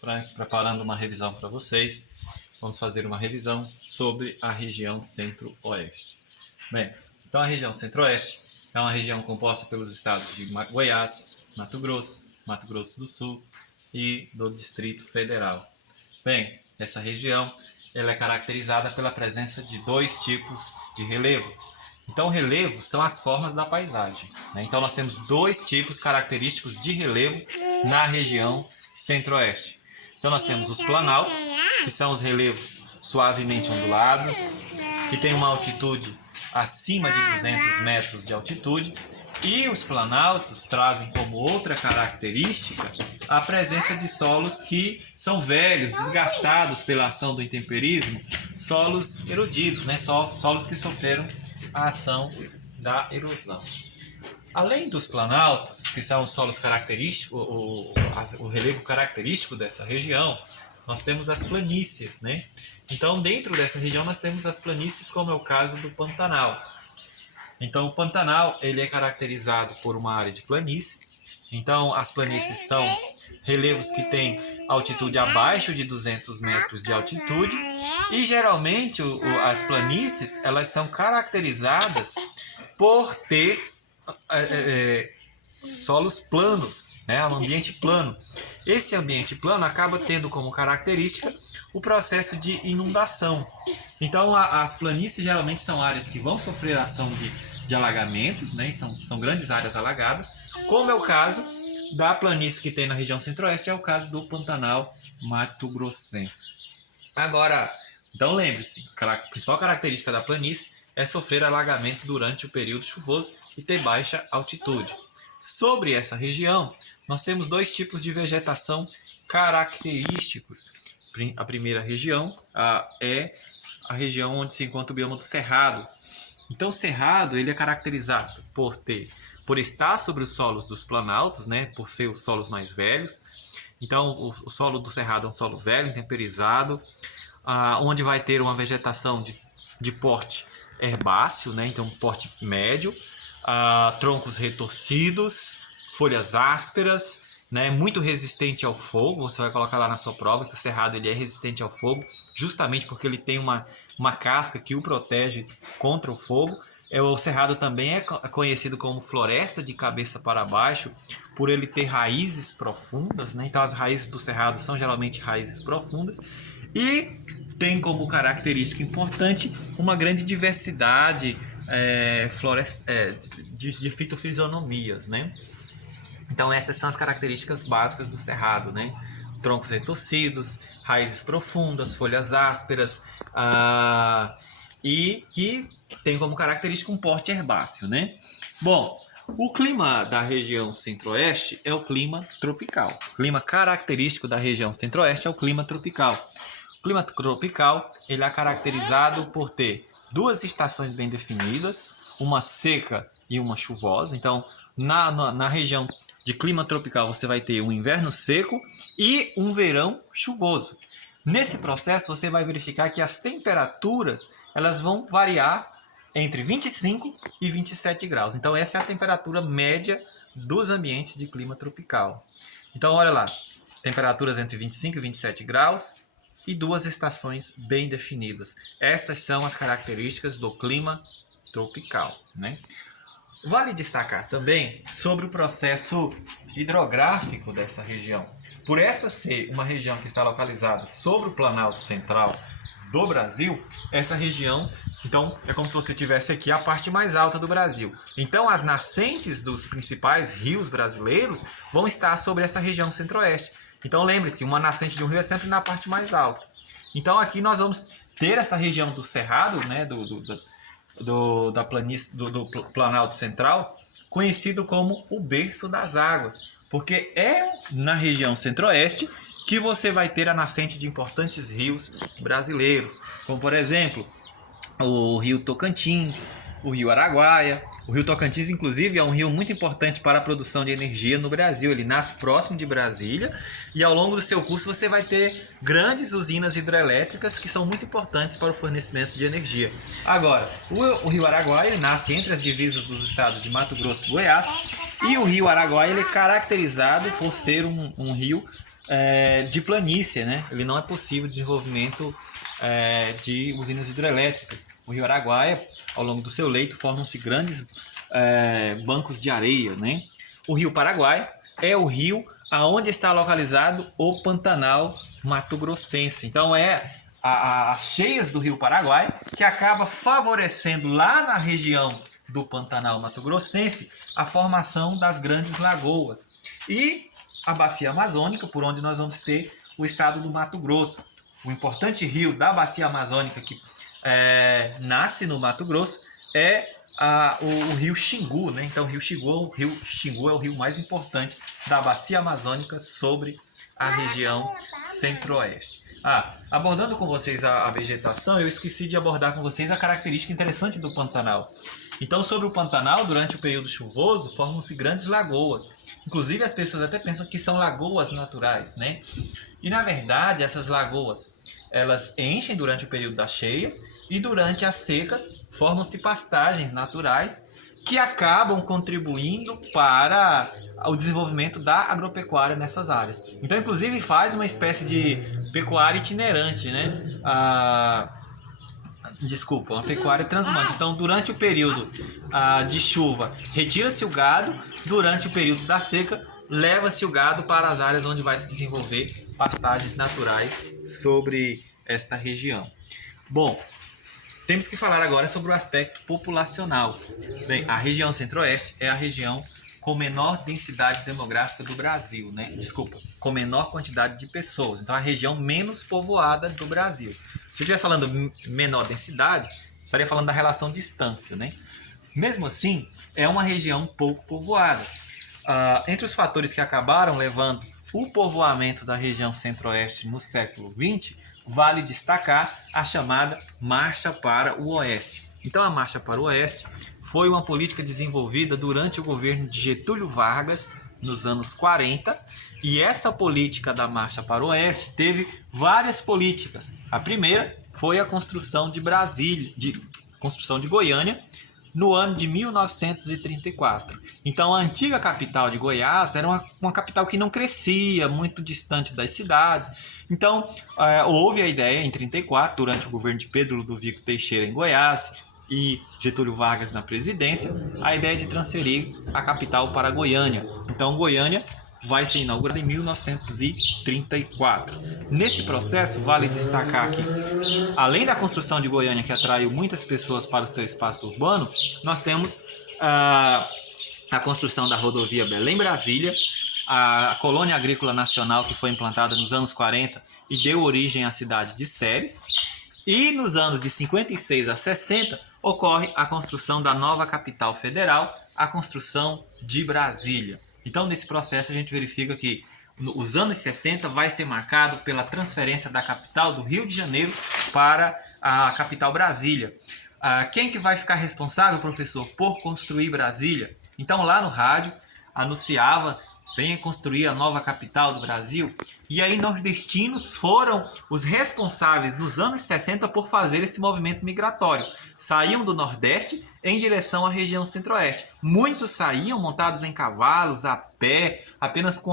Frank, preparando uma revisão para vocês. Vamos fazer uma revisão sobre a região Centro-Oeste. Bem, então a região Centro-Oeste é uma região composta pelos estados de Goiás, Mato Grosso do Sul e do Distrito Federal. Bem, essa região ela é caracterizada pela presença de dois tipos de relevo. Então, o relevo são as formas da paisagem, né? Então, nós temos dois tipos característicos de relevo na região Centro-Oeste. Então, nós temos os planaltos, que são os relevos suavemente ondulados, que têm uma altitude acima de 200 metros de altitude. E os planaltos trazem como outra característica a presença de solos que são velhos, desgastados pela ação do intemperismo, solos erodidos, né? Solos que sofreram a ação da erosão. Além dos planaltos, que são os solos característicos, o relevo característico dessa região, nós temos as planícies, né? Então, dentro dessa região, nós temos as planícies, como é o caso do Pantanal. Então, o Pantanal ele é caracterizado por uma área de planície. Então, as planícies são relevos que têm altitude abaixo de 200 metros de altitude. E, geralmente, as planícies elas são caracterizadas por ter solos planos, né? Um ambiente plano. Esse ambiente plano acaba tendo como característica o processo de inundação. Então, as planícies geralmente são áreas que vão sofrer a ação de alagamentos, né? São grandes áreas alagadas, como é o caso da planície que tem na região Centro-Oeste, é o caso do Pantanal Mato-Grossense. Agora, então lembre-se, a principal característica da planície é sofrer alagamento durante o período chuvoso e ter baixa altitude. Sobre essa região, nós temos dois tipos de vegetação característicos. A primeira região é a região onde se encontra o bioma do Cerrado. Então, o Cerrado ele é caracterizado por estar sobre os solos dos planaltos, né? Por ser os solos mais velhos. Então, o solo do Cerrado é um solo velho, intemperizado, onde vai ter uma vegetação de porte herbáceo, né? Então, porte médio, troncos retorcidos, folhas ásperas, né? Muito resistente ao fogo. Você vai colocar lá na sua prova que o Cerrado ele é resistente ao fogo, justamente porque ele tem uma casca que o protege contra o fogo. O Cerrado também é conhecido como floresta de cabeça para baixo, por ele ter raízes profundas, né? Então as raízes do Cerrado são geralmente raízes profundas e tem como característica importante uma grande diversidade de fitofisionomias, né? Então essas são as características básicas do Cerrado, né? Troncos retorcidos, raízes profundas, folhas ásperas, e que tem como característica um porte herbáceo, né? Bom, o clima da região Centro-Oeste é o clima tropical. O clima característico da região Centro-Oeste é o clima tropical. O clima tropical ele é caracterizado por ter duas estações bem definidas, uma seca e uma chuvosa. Então, na região de clima tropical você vai ter um inverno seco e um verão chuvoso. Nesse processo você vai verificar que as temperaturas elas vão variar entre 25 e 27 graus. Então essa é a temperatura média dos ambientes de clima tropical. Então olha lá, temperaturas entre 25 e 27 graus e duas estações bem definidas. Estas são as características do clima tropical, né? Vale destacar também sobre o processo hidrográfico dessa região. Por essa ser uma região que está localizada sobre o Planalto Central do Brasil, essa região, então, é como se você tivesse aqui a parte mais alta do Brasil. Então, as nascentes dos principais rios brasileiros vão estar sobre essa região Centro-Oeste. Então, lembre-se, uma nascente de um rio é sempre na parte mais alta. Então, aqui nós vamos ter essa região do Cerrado, né, da planície, do Planalto Central, conhecido como o berço das águas, porque é na região Centro-Oeste que você vai ter a nascente de importantes rios brasileiros, como por exemplo o Rio Tocantins, o Rio Araguaia. O Rio Tocantins, inclusive, é um rio muito importante para a produção de energia no Brasil. Ele nasce próximo de Brasília e ao longo do seu curso você vai ter grandes usinas hidrelétricas que são muito importantes para o fornecimento de energia. Agora, o Rio Araguaia ele nasce entre as divisas dos estados de Mato Grosso e Goiás, e o Rio Araguaia ele é caracterizado por ser um rio de planície, né? Ele não é possível o desenvolvimento de usinas hidrelétricas. O rio Araguaia, ao longo do seu leito, formam-se grandes bancos de areia, né? O rio Paraguai é o rio aonde está localizado o Pantanal Mato-Grossense. Então as cheias do rio Paraguai que acaba favorecendo lá na região do Pantanal Mato-Grossense a formação das grandes lagoas. E a bacia amazônica, por onde nós vamos ter o estado do Mato Grosso. O importante rio da bacia amazônica que nasce no Mato Grosso é o rio Xingu, né? Então o rio Xingu é o rio mais importante da bacia amazônica sobre a região centro-oeste. Abordando com vocês a vegetação, eu esqueci de abordar com vocês a característica interessante do Pantanal. Então, sobre o Pantanal, durante o período chuvoso, formam-se grandes lagoas. Inclusive, as pessoas até pensam que são lagoas naturais, né? E, na verdade, essas lagoas, elas enchem durante o período das cheias e, durante as secas, formam-se pastagens naturais que acabam contribuindo para o desenvolvimento da agropecuária nessas áreas. Então, inclusive, faz uma espécie de pecuária itinerante, né? Uma pecuária transumante. Então, durante o período de chuva, retira-se o gado. Durante o período da seca, leva-se o gado para as áreas onde vai se desenvolver pastagens naturais sobre esta região. Bom, temos que falar agora sobre o aspecto populacional. Bem, a região centro-oeste é a região com menor densidade demográfica do Brasil, né? Com menor quantidade de pessoas. Então, a região menos povoada do Brasil. Se eu estivesse falando menor densidade, estaria falando da relação distância, né? Mesmo assim, é uma região pouco povoada. Entre os fatores que acabaram levando o povoamento da região centro-oeste no século XX, vale destacar a chamada Marcha para o Oeste. Então, a Marcha para o Oeste foi uma política desenvolvida durante o governo de Getúlio Vargas, nos anos 40, e essa política da Marcha para o Oeste teve várias políticas. A primeira foi a construção de Goiânia, no ano de 1934. Então, a antiga capital de Goiás era uma capital que não crescia, muito distante das cidades. Então, houve a ideia, em 1934, durante o governo de Pedro Ludovico Teixeira em Goiás e Getúlio Vargas na presidência, a ideia de transferir a capital para Goiânia. Então, Goiânia vai ser inaugurada em 1934. Nesse processo, vale destacar que, além da construção de Goiânia, que atraiu muitas pessoas para o seu espaço urbano, nós temos a construção da rodovia Belém-Brasília, a Colônia Agrícola Nacional, que foi implantada nos anos 40 e deu origem à cidade de Ceres, e nos anos de 56 a 60 ocorre a construção da nova capital federal, a construção de Brasília. Então, nesse processo, a gente verifica que os anos 60 vai ser marcado pela transferência da capital do Rio de Janeiro para a capital Brasília. Quem que vai ficar responsável, professor, por construir Brasília? Então, lá no rádio, anunciava: venha construir a nova capital do Brasil. E aí, nordestinos foram os responsáveis nos anos 60 por fazer esse movimento migratório. Saíam do Nordeste em direção à região Centro-Oeste. Muitos saíam montados em cavalos, a pé, apenas com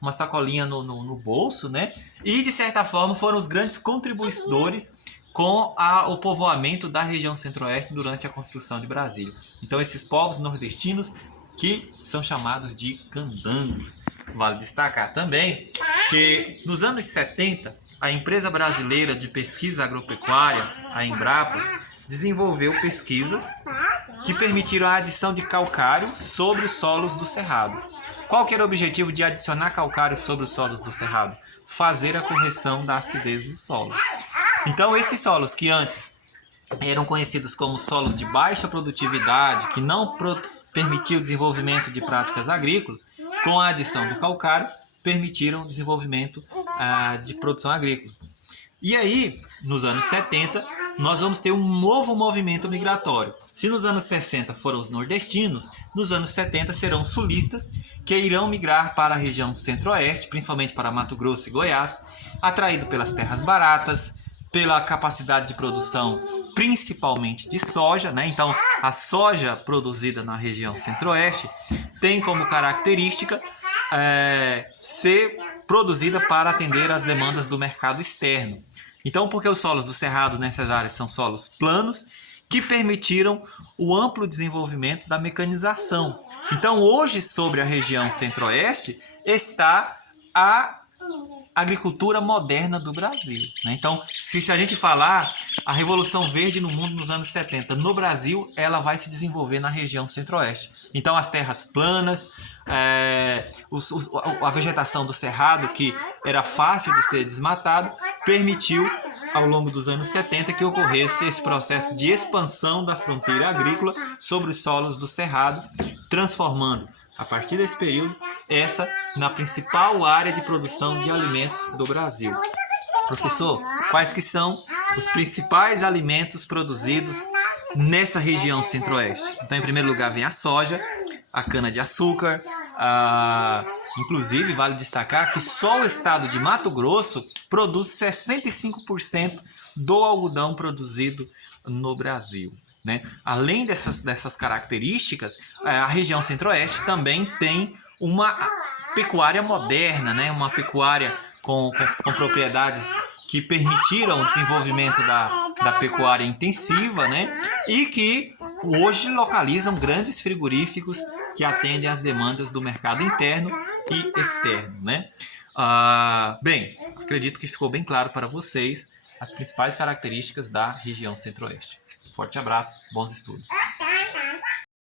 uma sacolinha no bolso, né? E, de certa forma, foram os grandes contribuidores com o povoamento da região Centro-Oeste durante a construção de Brasília. Então, esses povos nordestinos que são chamados de candangos. Vale destacar também que nos anos 70, a empresa brasileira de pesquisa agropecuária, a Embrapa, desenvolveu pesquisas que permitiram a adição de calcário sobre os solos do Cerrado. Qual que era o objetivo de adicionar calcário sobre os solos do Cerrado? Fazer a correção da acidez do solo. Então, esses solos que antes eram conhecidos como solos de baixa produtividade, que não permitiu o desenvolvimento de práticas agrícolas, com a adição do calcário, permitiram o desenvolvimento de produção agrícola. E aí, nos anos 70, nós vamos ter um novo movimento migratório. Se nos anos 60 foram os nordestinos, nos anos 70 serão os sulistas, que irão migrar para a região centro-oeste, principalmente para Mato Grosso e Goiás, atraído pelas terras baratas, pela capacidade de produção principalmente de soja, né? Então, a soja produzida na região centro-oeste tem como característica ser produzida para atender às demandas do mercado externo. Então, porque os solos do Cerrado nessas áreas são solos planos que permitiram o amplo desenvolvimento da mecanização. Então, hoje, sobre a região centro-oeste, está a agricultura moderna do Brasil, né? Então, se a gente falar a Revolução Verde no mundo nos anos 70, no Brasil, ela vai se desenvolver na região centro-oeste. Então, as terras planas, a vegetação do cerrado, que era fácil de ser desmatado, permitiu, ao longo dos anos 70, que ocorresse esse processo de expansão da fronteira agrícola sobre os solos do cerrado, transformando, a partir desse período, essa na principal área de produção de alimentos do Brasil. Professor, quais que são os principais alimentos produzidos nessa região centro-oeste? Então, em primeiro lugar, vem a soja, a cana-de-açúcar, inclusive, vale destacar que só o estado de Mato Grosso produz 65% do algodão produzido no Brasil, né? Além dessas características, a região centro-oeste também tem uma pecuária moderna, né? Uma pecuária com propriedades que permitiram o desenvolvimento da pecuária intensiva, né? E que hoje localizam grandes frigoríficos que atendem às demandas do mercado interno e externo, né? Bem, acredito que ficou bem claro para vocês as principais características da região centro-oeste. Forte abraço, bons estudos.